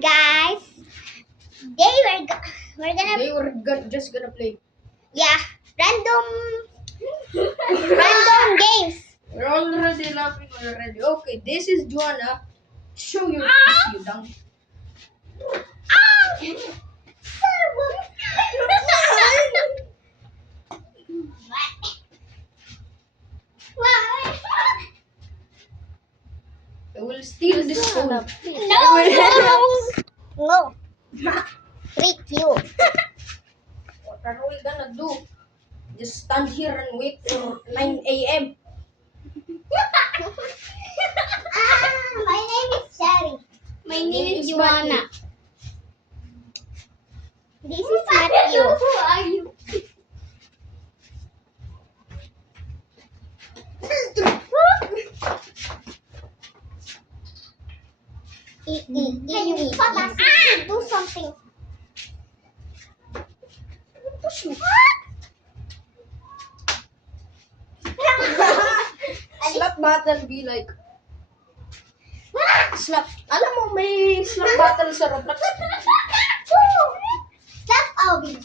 guys. We're just gonna play. yeah, random games. We're already laughing already. Okay, this is Joanna. Show your face, you dumb. I will steal this phone. No. Trick you. What are we gonna do? Just stand here and wait for 9 a.m. My name is Shari. My name is Joanna. This is Matthew. Who are you? Do something. Push you. Slap battle be like slap. Alam mo may slap battle sa Roblox. Stop, Alvin.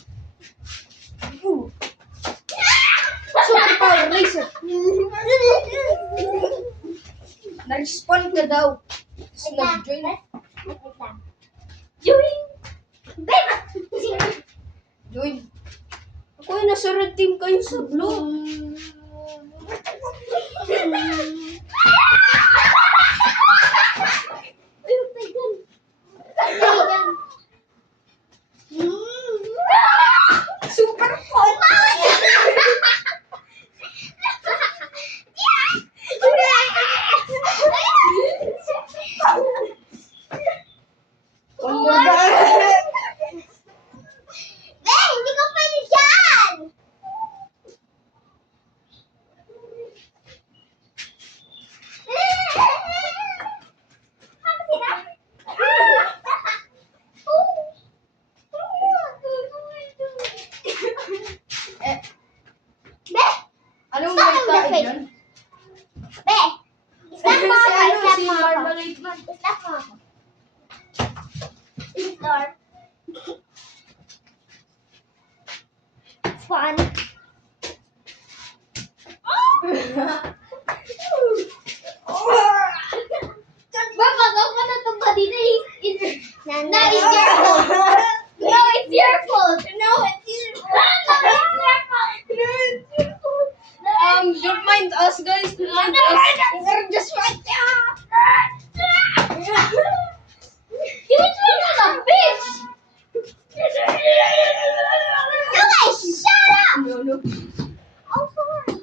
Super power laser. Na-respawn ka daw. Tapos nag-join. Join. Ako yung nasa red team kayo sa blue. Super fun. One more time. Hindi ko pwede dyan! Anong Stop may the tayo fake. dyan? Be! Stop mo ako! Si Stop mo ako! Marmalade man. Stop mo ako! Start. It's fun. Babagaw ka na itong kanina. Nana, It's your fault. No, it's your fault. No, it's your fault. No, it's your fault. Don't mind us, guys. Don't mind us. We're just right there. You son of a bitch. You guys, shut up! No. Oh, sorry.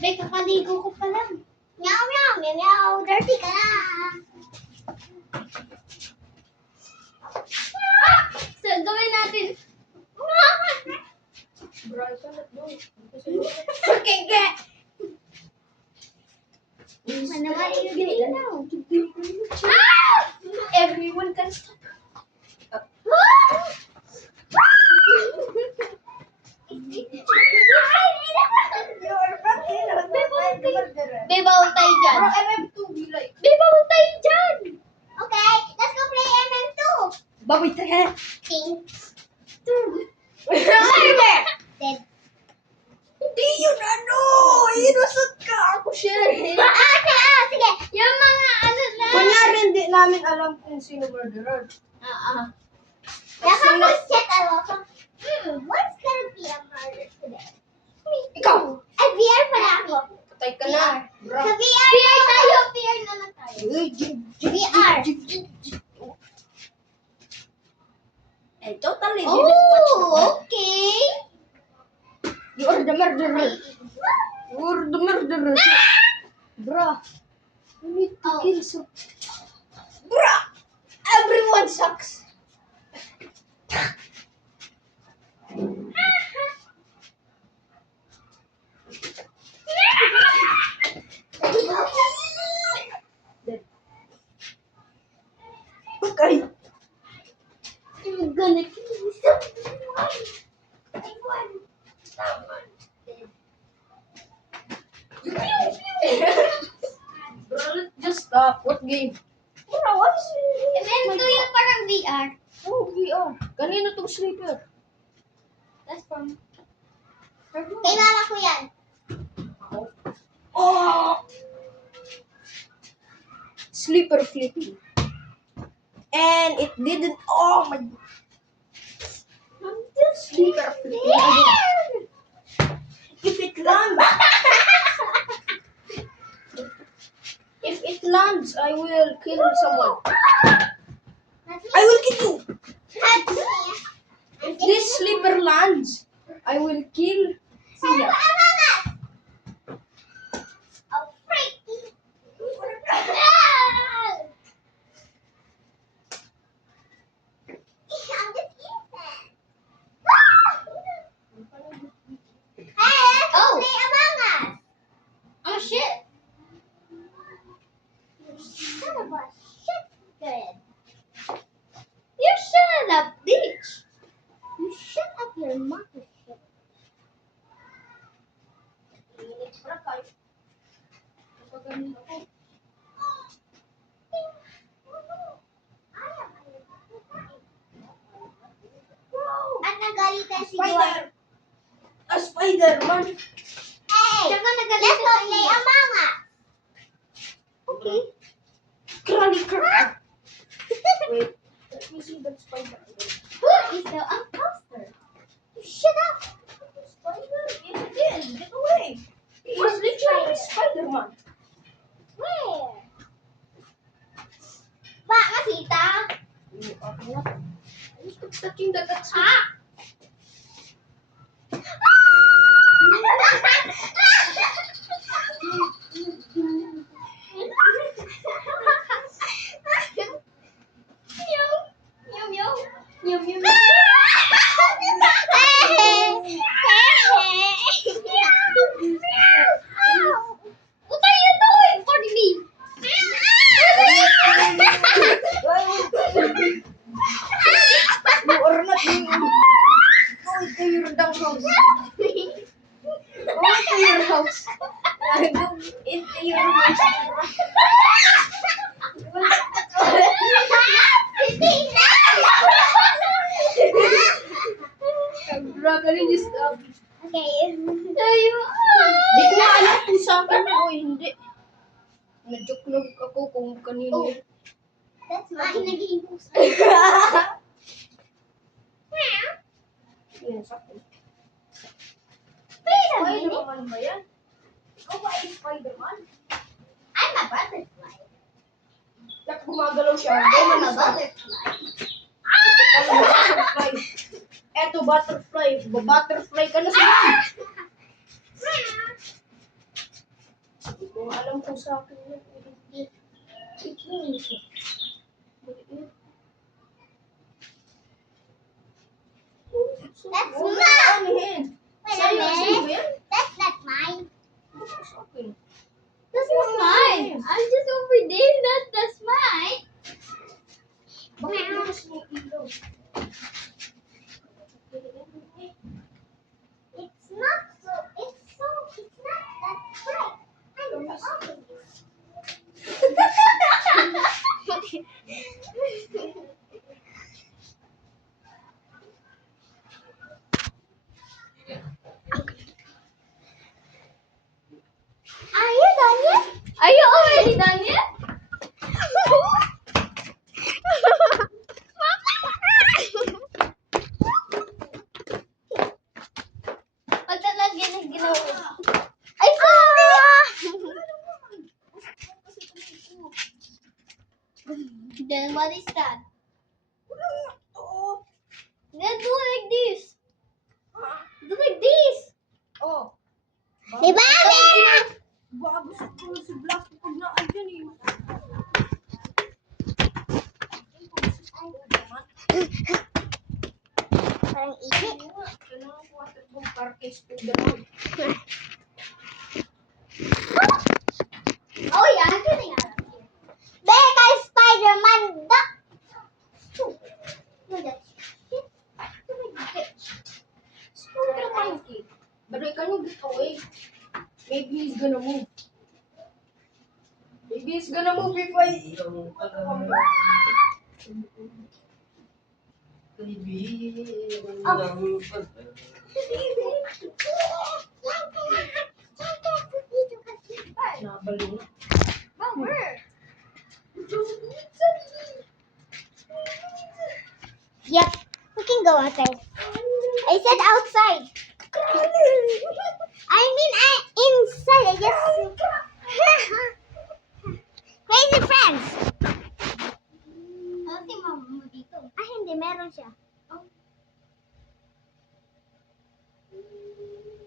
May kakaligo ko pa lang. Meow, meow, meow, meow. Dirty ka na. So, gawin natin. Okay, get. Manawali yung ginaw. Everyone can stop. Bebawal tayo dyan. Bro, MM2 be like. Bebawal tayo dyan. Okay, let's go play MM2. Baboy tayo. Ting. Dead. Hindi yun ano. Innocent ka. Ako Sherry. Sige. Yung mga ano na. Kunyari hindi namin alam kung sino murderer. Tapos check also. What's gonna be a murder today? Ikaw. Ay, VR pala ako. Patay ka na. Bro. Sa VR tayo. VR naman tayo. VR. Eh, totally. Oh, okay. You are the murderer. You are the murderer. Bro. You need to kill some. Bro. Everyone sucks. Okay. I'm gonna kill someone. I won. Someone. What game? Bro, what is it? Evento yung parang VR. Oh, VR. Kanino tong sleeper? That's from... Kailangan ko yan. Oh! Sleeper flipping. And it didn't. Oh my. Sleeper flipping again. If it lands. If it lands, I will kill someone. I will kill you. If this sleeper lands, I will kill Sia. Oh, freaky. I'm just innocent. Hey, let's Oh. play Among Us. Oh shit! Son of a shit. Good. You shut up, bitch! You shut up your mother shit. At nagalitan si Juan. Spider. A spider, man. Hey, Tsaka let's nagalitan go si play Juan. Among Us. Okay. Crowley crap. Wait. Let me see that spider. Who is the imposter? Shut up. Spider? Yes, it is. Get away. He is literally Spider-Man. Where? Ba, makita? You are not. Stop touching the guts. Ah! Meow meow. Meow, meow, What are you doing for me? You are not doing it. Go into your damn house. Go into your house. Go into your house. Bro, can you just stop? Okay. Di ko nga alam kung sa akin na o hindi. Na-joke lang ako kung kanino. yun. That's mine. Naging puso. Yan, sa akin. Wait a minute. Spider-Man ba yan? Ikaw ba ay Spider-Man? I'm a butterfly. Like gumagalaw siya. I'm Gano'n a na ba? butterfly. Ano, butterfly. Eto, butterfly. Butterfly ka na sa Hindi ko nga alam kung sa akin yun. Ito yun siya. That's Oh, mine. ano yan? Wait a Sa'yo, sa'yo ba minute. yan? That's not mine. Hindi ko sa akin. This is mine. I'm just over there. That's mine. Bakit bukas mo ilaw? It's not that bright. I'm the opposite. Are you done yet? Are you already done yet? What talaga yung ginawa? Ay, Then what is that? Oo. Then do like this. Ah, Do like this. oh. Diba, meron? Bago sa kulay si Black pag naandyan eh. Parang isi. Kailangan ko at itong parke student. Oh yeah, I'm getting out of here. Beka Spider-Man duck. Look at shit. Stupid bitch. Spider monkey. But I can you get away? Maybe he's gonna move. Baby is gonna move if I... Nabalo. Oh, where? Yep, we can go outside. I said outside. I mean, inside. I just. Crazy friends. Ano si mama mo dito? Ah, hindi. Meron siya.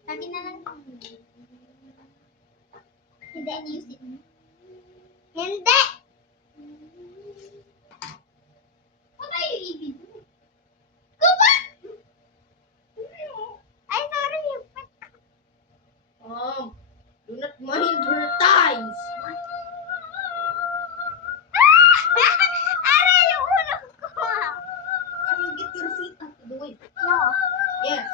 Sabi na lang. Hindi. Use it. Hindi. What are you even doing? Go back. I sorry. Mom, do not mind her thighs. Aray, yung ulo ko. Can you get your feet out of the way? No. Yes.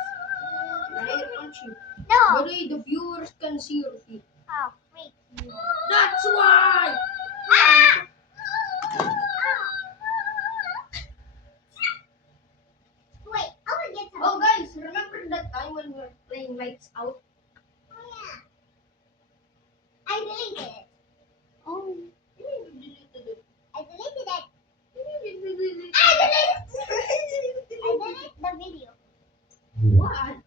Right, aren't you? No. But the viewers can see your feet. Oh, wait. That's why! Ah! Wait, I want to get some. Oh guys, remember that time when we were playing lights out? Oh, yeah. I deleted it. Oh, you deleted it. I deleted it. You deleted it. I deleted the video. What?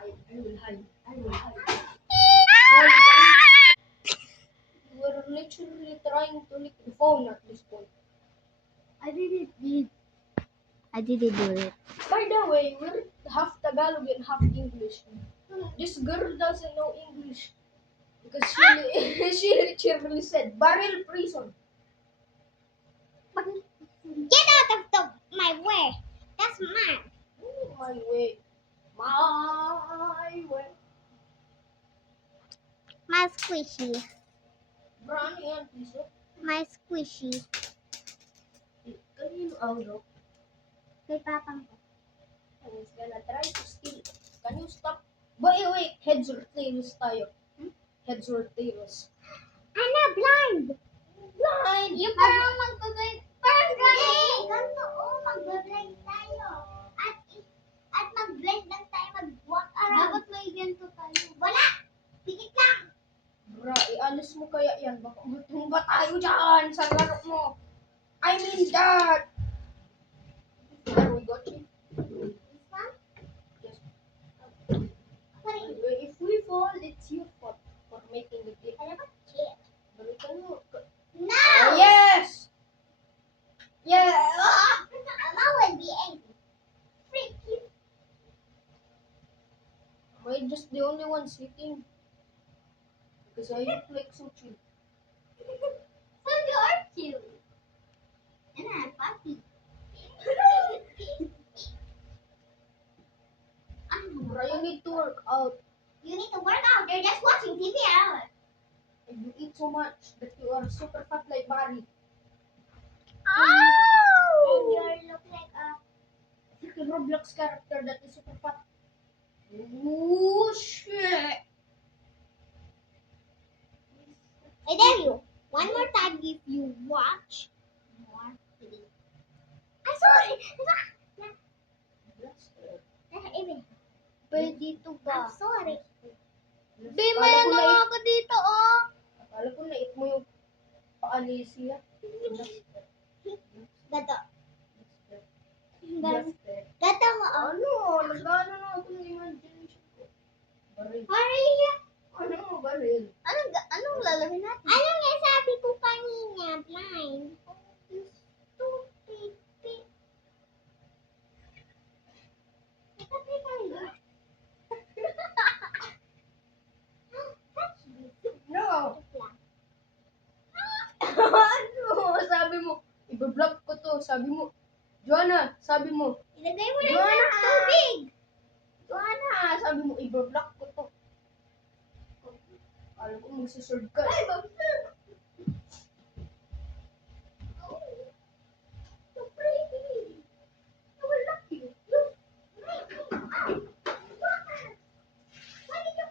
I will hide. I will hide. We're literally trying to lick the phone at this point. I didn't do it. By the way, we're half Tagalog and half English. This girl doesn't know English because she literally said barrel prison. Get out of my way. That's mine. Oh, my way. My way. My squishy. Brownie and piso. My squishy. Kanino auto? Kay papang ko. I was gonna try to steal it. Can you stop? Wait, heads or tails tayo. Heads or tails. I'm not blind. Blind! Yung parang magtutuloy. Parang Hey, ganito mag-blind tayo. At mag-blind lang tayo, mag-walk around. Dapat may ganito tayo. Wala. Pikit lang. Bra, ialis mo kaya yan. Baka matumba tayo dyan sa laro mo. I mean that. There we got you. This one? Yes. Sorry. If we fall, it's your fault for making the game. I never care. Balikan mo. No. Oh, yes! Yeah! Mama will be angry. Freak you. Am I just the only one sitting? Because I look like so chill. So you are cute. And I'm puppy. Bro, you need to work out. You need to work out. You're just watching TV hour. And you eat so much that you are super fat like Barry. Oh! And you look like a... Freaking Roblox character that is super fat. Ooh, shit! I dare you. One more time if you watch more TV. I'm sorry. Even. Pwede dito ba? I'm sorry. Be, may ano ako dito, oh. Akala ko na-eat mo yung pa-Alicia. Gato. Gato. Gato mo. Ano? Nagano na ako ng imagination ko. Baril. Hurry. Ano? Baril. Anong lalawin natin? Ano nga sabi ko kanina? Blind. You stupid pig. Sabi kayo. Touch me. No! Joke lang. Ano? Sabi mo, ibablock ko to. Sabi mo, Joanna, sabi mo, Ilagay mo lang Joanna! sa tubig. Joanna, sabi mo, ibablock ko to. Alam ko, magsisurd ka. Ay, bakit? So pretty. I will lock you. Look. What did you...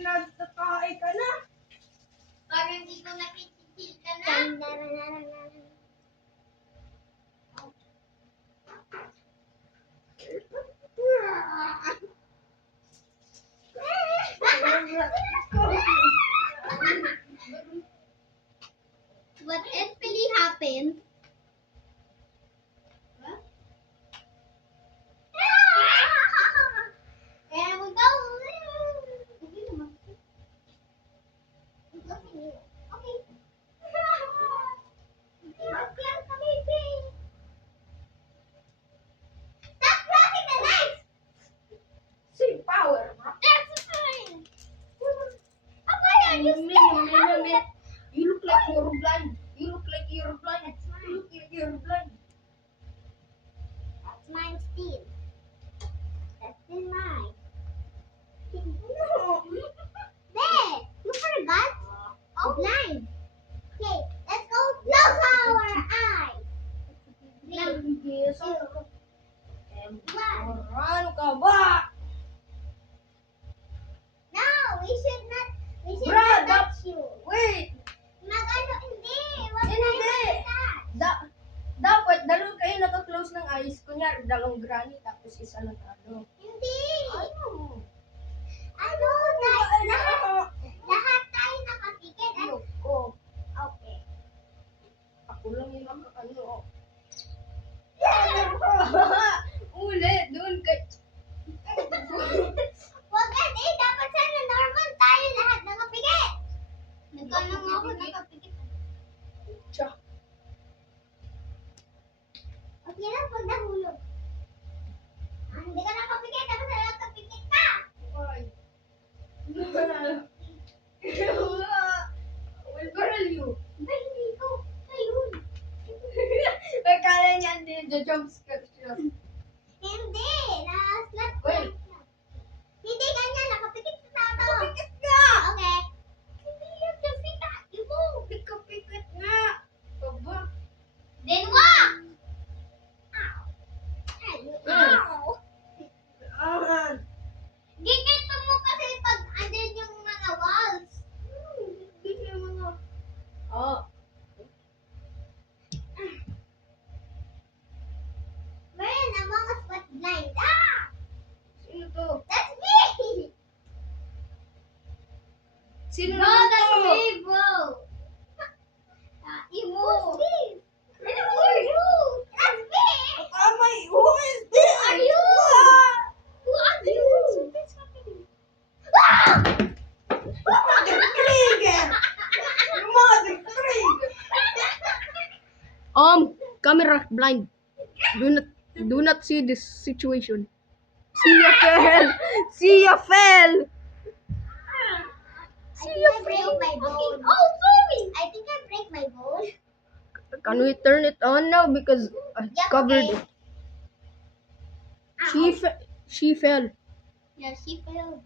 nagkakain ka na. Parang hindi ko nakikitil ka na. What actually happened? And we go. Okay. Stop crossing the lines. Same power, bro. That's fine. Why are you scared? You look like you're blind. You look like you're blind. You look like you're blind. That's mine still. That's still mine. No. There! You forgot? Oh, blind. Okay, let's go close our eyes. Yes, One. ano ka ba? No, we should not Brad, touch you. Wait! Mag-ano, hindi. Wag Hindi. tayo mag-touch. Dapat dalawa kayo naka-close ng eyes. Kunyari, dalawang granny tapos isa lang ano. Hindi. Ano? Ano, lahat tayo nakapikit. Ayoko. Okay. Ako lang yung ano. Ulit, doon kay... Wag yan eh. Dapat sana normal tayo lahat nakapikit. Nagkanong ako nakapikit. Tsa. Okay lang pag nahulog. Hindi ka nakapikit. Tapos na nakapikit ka. Ay. Will barrel you. Ba, hindi ko. Ayun. Akala niya hindi, jump scare siya. Hindi. Na-slap ko. Wait. Hindi ganyan. Nakapikit sa tato. Pikit ka! Okay. Hindi yan kasi tayo mo. Pikit nga! Aba. Then walk. Ow. Ah. Gigito mo kasi pag andyan yung mga walls. Hindi mo. Oh. Brian, Among Us was blind. Ah! Sino to? That's me! Sino Bro, to? that's me, bro. Who's this? Who are you? That's me! Amay, who is this? Are you? Who are you? What's happening? Ah! Mother trigger! Mother trigger! Camera blind. Do not see this situation. See ya fell. See ya fell. I think I break my bone. Oh, sorry! I think I break my bone. Can we turn it on now because I Yep, covered okay. it? She fell. Yeah, she failed.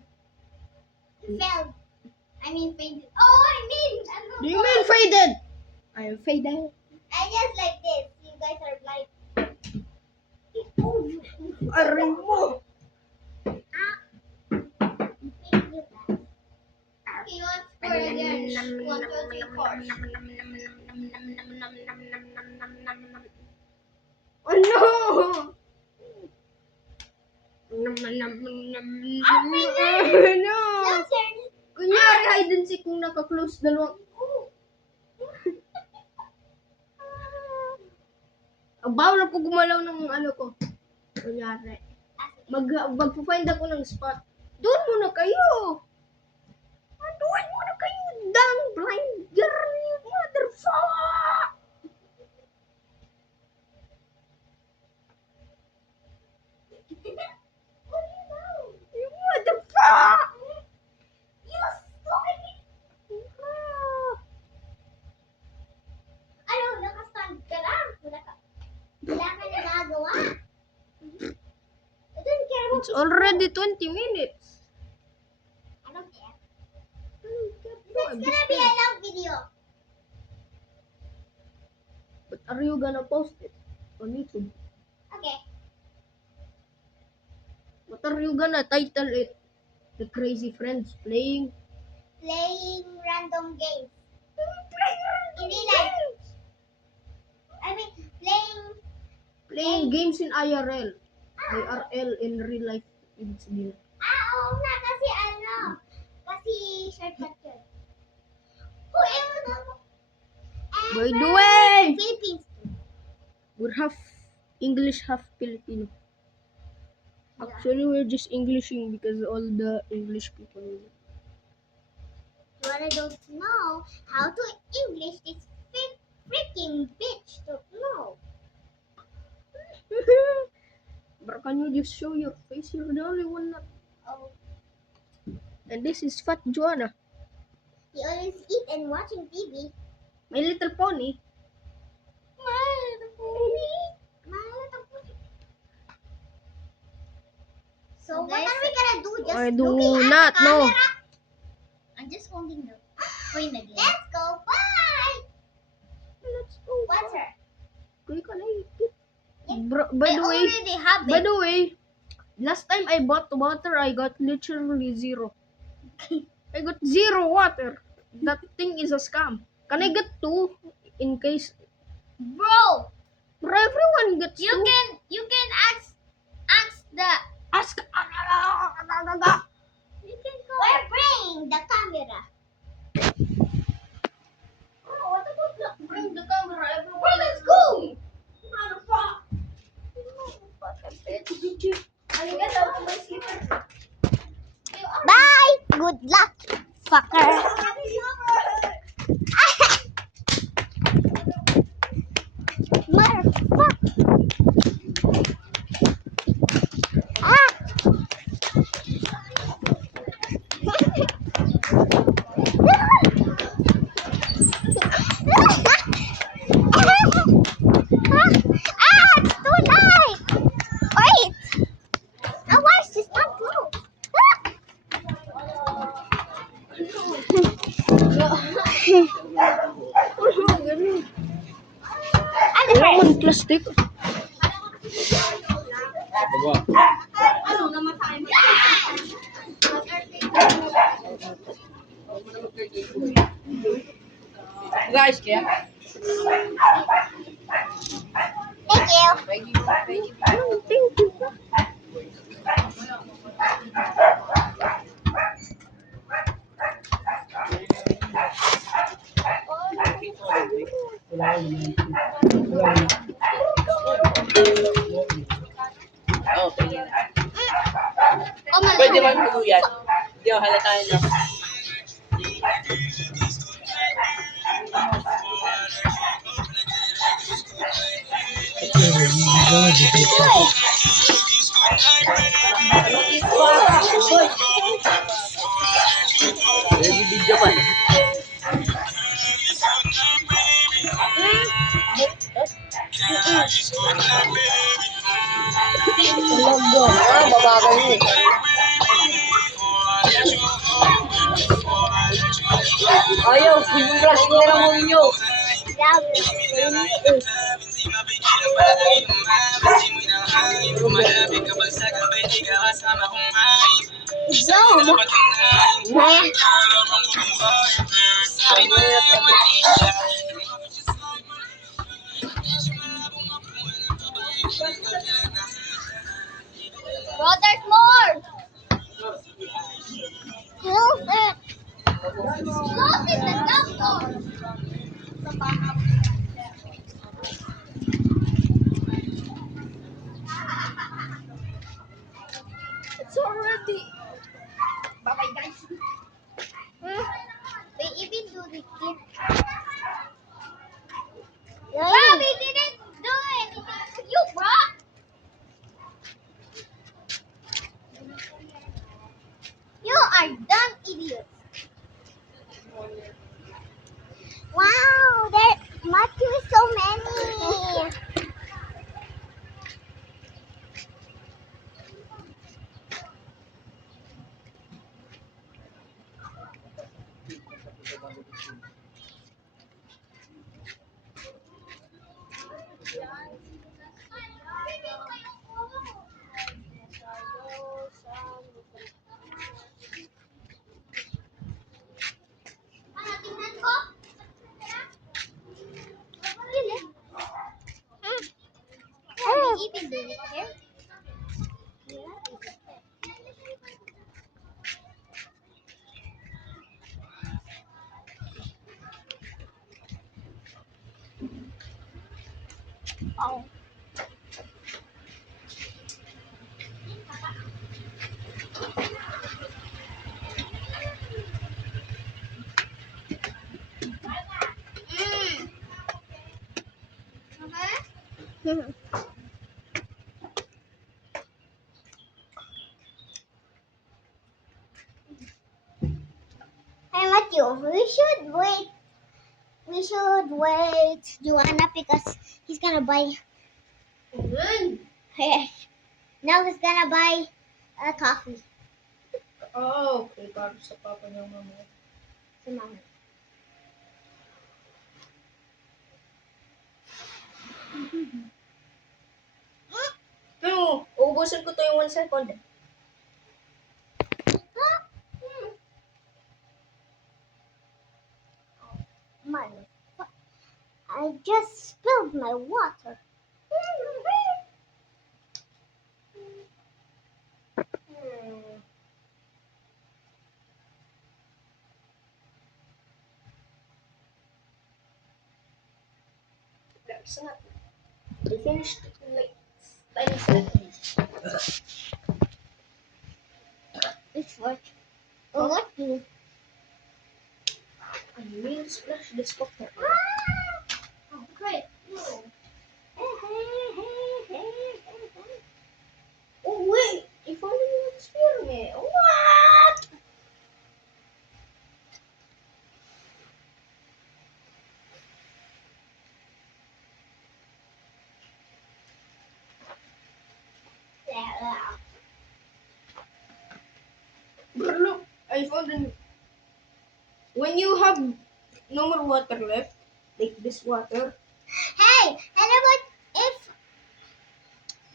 Failed. I mean, fainted. Oh, I mean, ano Do you ba? mean faded? I am faded. I just like this. You guys are blind. Aray mo. Thank you guys. Okay, let's score again. 1, 2, 3, 4. Oh no! No! Now turn. Kunyari hide and seek kung naka-close dalawang. Ang bawal ako gumalaw ng ano ko. Kunyari. Magpo-find ako ng spot. Doon muna kayo! Doon muna kayo! Dang blinder! You motherfucker! You motherfucker! You stupid! Ano, nakastand ka lang. Wala ka nagagawa. I don't care about It's already 20 minutes. I don't care. This This is gonna be a long video. But are you gonna post it on YouTube? Okay. What are you gonna title it? The Crazy Friends Playing playing random games. In real life. I mean, Playing games in IRL. IRL in real life. Ibig sabihin. oo nga, kasi kasi shortcut yun. Oh, ewan ako. By the way, Philippines. we're half English, half Filipino. Actually, we're just Englishing because all the English people. You wanna don't know how to English this freaking bitch don't know. But can you just show your face? You're the only one not. Oh, And this is Fat Joanna, he always eat and watching TV. My Little Pony. My little pony. My little pony. So what are we gonna do? Just I do looking at not the know. camera? I'm just holding the phone again. Let's go. Bye. Let's go. What's her? Click on it. Bro, by the way, already have by the way, last time I bought water, I got literally 0. I got 0 water. That thing is a scam. Can I get 2 in case? Bro, Bro, everyone gets 2. you can ask the. Ask. You can go. We're bringing the camera. Oh, what about bring the camera? Everyone. Bro, let's go. Bye. Good luck, fucker. Motherfucker. Ah. It's too light. Wait. Now why is this not blue? Lemon plastic. Guys, kaya? Thank you. Thank you. Oo, sige. Oh my Pwede God. ba ito yan? Hindi ako halatahan lang. Ready video pa. Babagal mo. Ayaw, i-brush mo na lang mo ninyo. Bro, there's more. Close it. Close it, the dumb door. It's already. Bye-bye, guys. We even do the kid. Bro, we didn't do anything to you, bro. You are dumb idiots. Wow, there must be so many. Oh. Hey Matthew, we should wait. We should wait Joanna because he's gonna buy. Now he's gonna buy a coffee Oh, okay. Para sa papa niya mamaya. to mama. Pero, uubusin ko to yung 1 second. Man, I just spilled my water. That's not. I finished in like 10 seconds. It's what? Oh, what do? I will splash this water. Oh, great. Oh wait! If only you experiment. What? But look, I found a. When you have no more water left, like this water. Hey, and about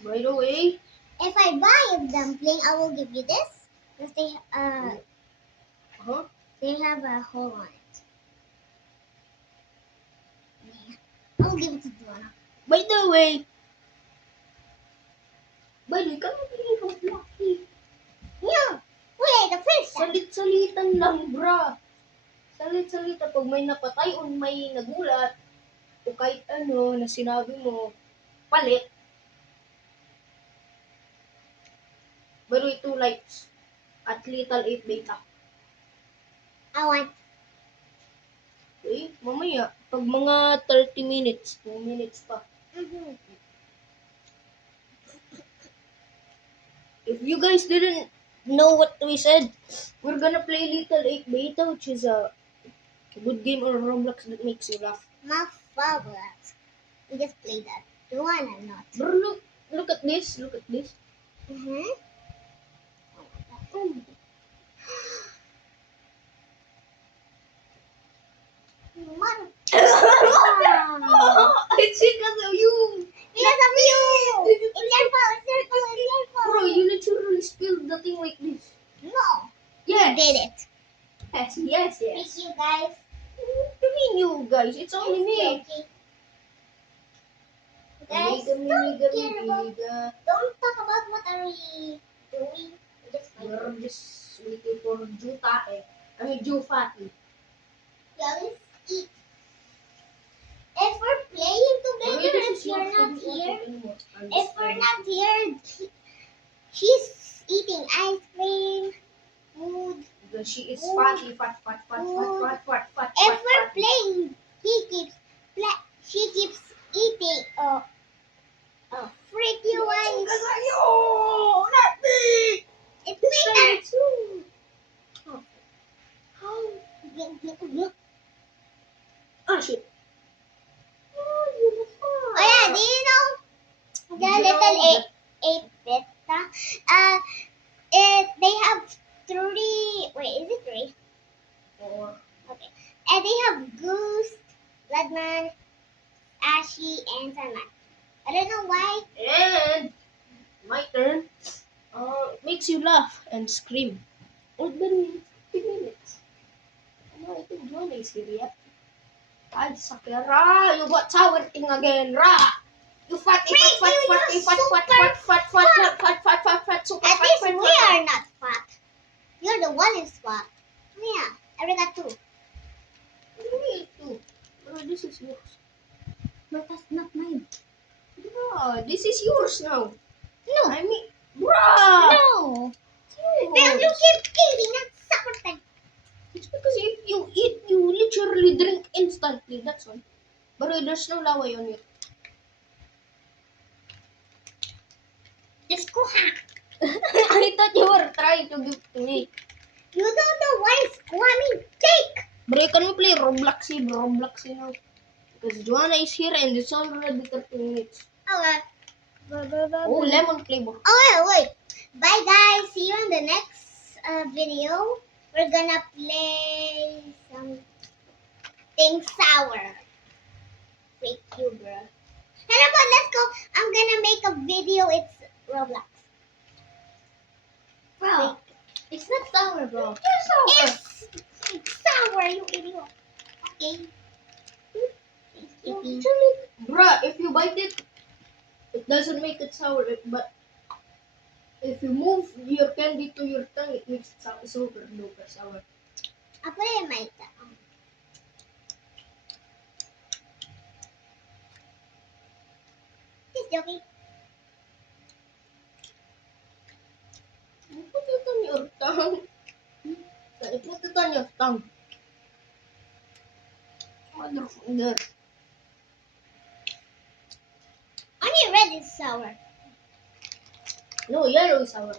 By the way, if I buy a dumpling, I will give you this. Because huh? they have a hole on it. Yeah. I'll give it to Joanna. By the way, come on, Lucky. No, wait, the first time. Salit-salitan lang, bra. Salit-salitan pag may napatay o may nagulat o kahit ano na sinabi mo, palit. By the way, 2 likes at Little 8 Beta. I want. Okay, mamaya, pag mga 30 minutes, 2 minutes pa. Mm-hmm. If you guys didn't know what we said, we're gonna play Little 8 Beta, which is a good game on Roblox that makes you laugh. My favorite. We just play that. Joanna not. Bro, look at this, Mm-hmm. Man. It's because of you! Because of you! It's your fault, it's your fault, it's your fault. Bro, you literally spilled the thing like this. No. Yes. You did it. Yes. Thank you guys. What do you mean you guys? It's only me. Okay. Guys, Miga, don't talk about what are we doing. We just fight. We're just waiting for Juta eh. I mean, Ju Fatty. Yeah, let's eat. If we're playing together, if you're not here, if we're not here, she's eating ice cream, food. She is fatty, fat. If we're playing, she keeps eating. Freak you guys. No, not me! It's me. too. Ah, shit. Oh yeah, do you know the little 8-bit? They have 3. Wait, is it 3? Or, Okay. And they have Goose, Bloodman, Ashy, and Sunman. I don't know why. and my turn. It makes you laugh and scream. Or then 50 minutes. Ano, I think Joanna is here yet. Ay, Sakira, you got tower thing again, Ra! You fat, Freak you, you're fat, super At fat, least fat, we are not fat. You're the one who's fat. Yeah, I already got 2. Me too. Bro, this is yours. But that's not mine. Bruh, this is yours now. No. I mean, bruh. No. Yours. Well, you keep eating at supper time. It's because if you eat, you literally drink instantly. That's all. But there's no laway on it. Just go hack. I thought you were trying to give to me. You don't know what is coming. Take. Bro, can we play Robloxy now? Because Joanna is here and it's already 30 minutes. Okay. Oh, lemon flavor. Oh, wait. Bye, guys. See you in the next video. We're gonna play something sour. Thank you, bro. Hello, but let's go. I'm gonna make a video. It's Roblox. Bro, it's not sour, bro. It's sour, you idiot. Okay. Bruh, if you bite it, it doesn't make it sour. But if you move your candy to your tongue, it makes it super duper sour. I'll put it in my tongue. Just joking. You put it on your tongue. You put it on your tongue. Motherfucker. Only red is sour. No, yellow is sour.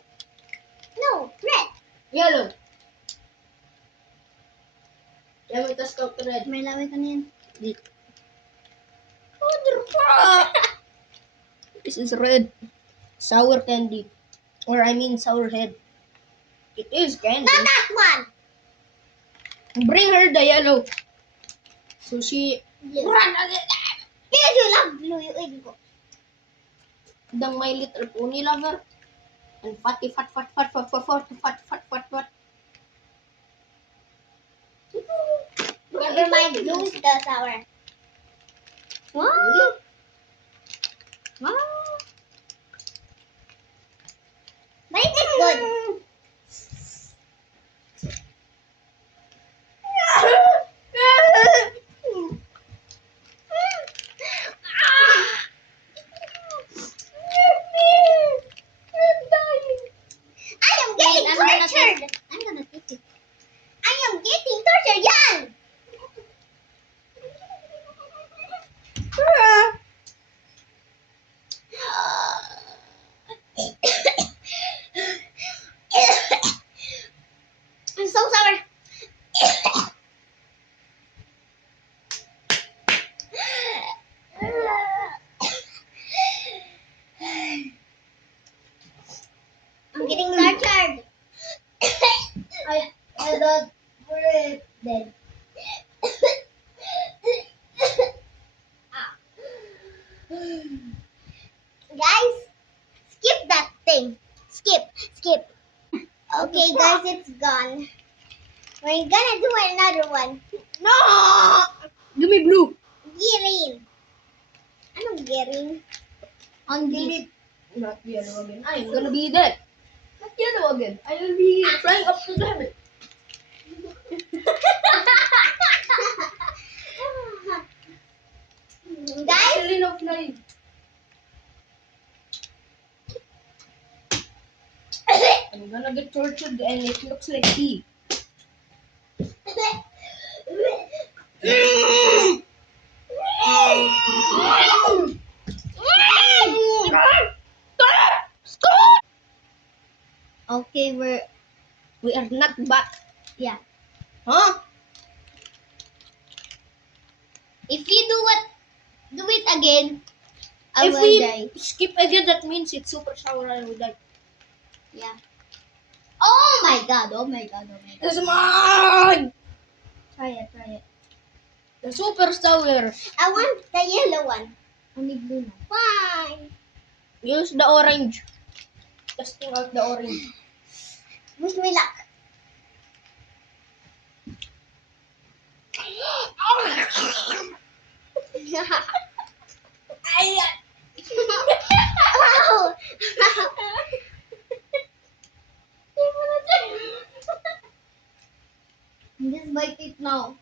No, red. Yellow. Lemon tas ka red. May laway ka niyan. Motherfucker. This is red. Sour candy. Or I mean sour head. It is candy. Not that one. Bring her the yellow. So she... Blue. Because you love blue, you idiot. The My Little Pony lover. And fatty fat. Never mind, blue is the sour. What? What? But it is good. I am getting tortured. I'm gonna take it. I am getting tortured, Yan. I'm so sorry. I'm getting tortured. I thought we're dead. Guys, skip that thing. Skip. Okay, guys, it's gone. We're gonna do another one. No! Give me blue. Green. Anong green? On Give this. me... Not yellow again. I am gonna be dead. Not yellow again. I will be flying up to the heaven. Guys, Actually, no flying. I'm gonna get tortured and it looks like tea. Okay, We are not back. yeah. Huh? If you do it again, I If will we die. skip again, that means it's super sour and we die. Yeah. Oh my god. It's mine! Try it. The super sour. I want the yellow one. Only blue now. Fine. Use the orange. Testing out the orange. Wish me luck. Wow. Just bite it now.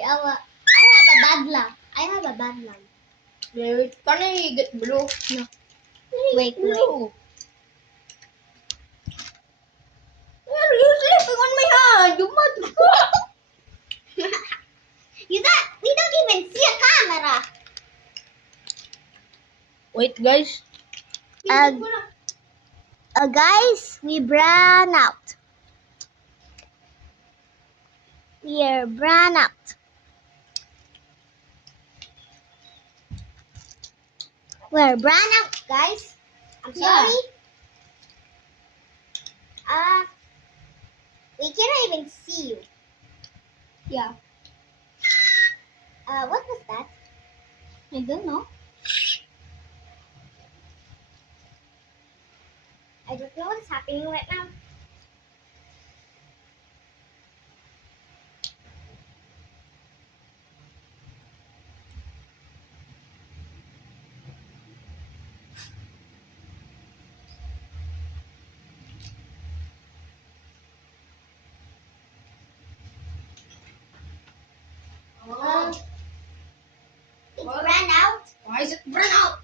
sorry. I have a bad luck. I have a bad luck. Wait, can I get blue? No. Wait. Blue. Well, you're sleeping on my hand. You mother. We don't even see a camera. Wait, guys. Guys, we ran out. We're ran out. We're ran out, guys. I'm Yeah. sorry. We cannot even see you. Yeah. What was that? I don't know. I don't know what's happening right now. It What? ran out. Why is it run out?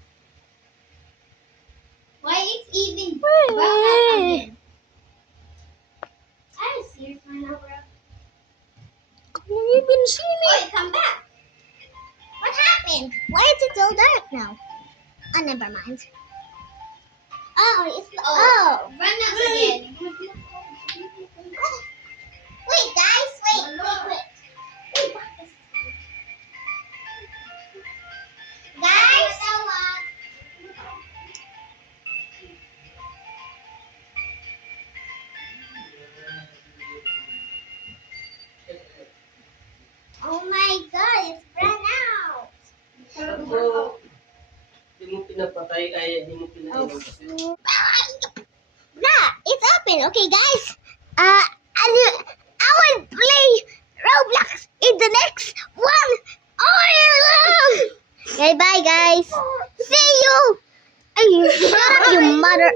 Why it's even back up again? I see your ran out, bro. Can you even see me? Oh, it come back. What happened? Why is it so dark now? Oh, never mind. Oh, it's run out again. Wait, guys, wait. Guys, oh my God, it's run out. Ako, di mo pinapatay kaya di mo pinainom. Nah, it's open. Okay, guys. I will play Roblox in the next one. Oh, okay, bye, guys. See you. Shut up, you mother.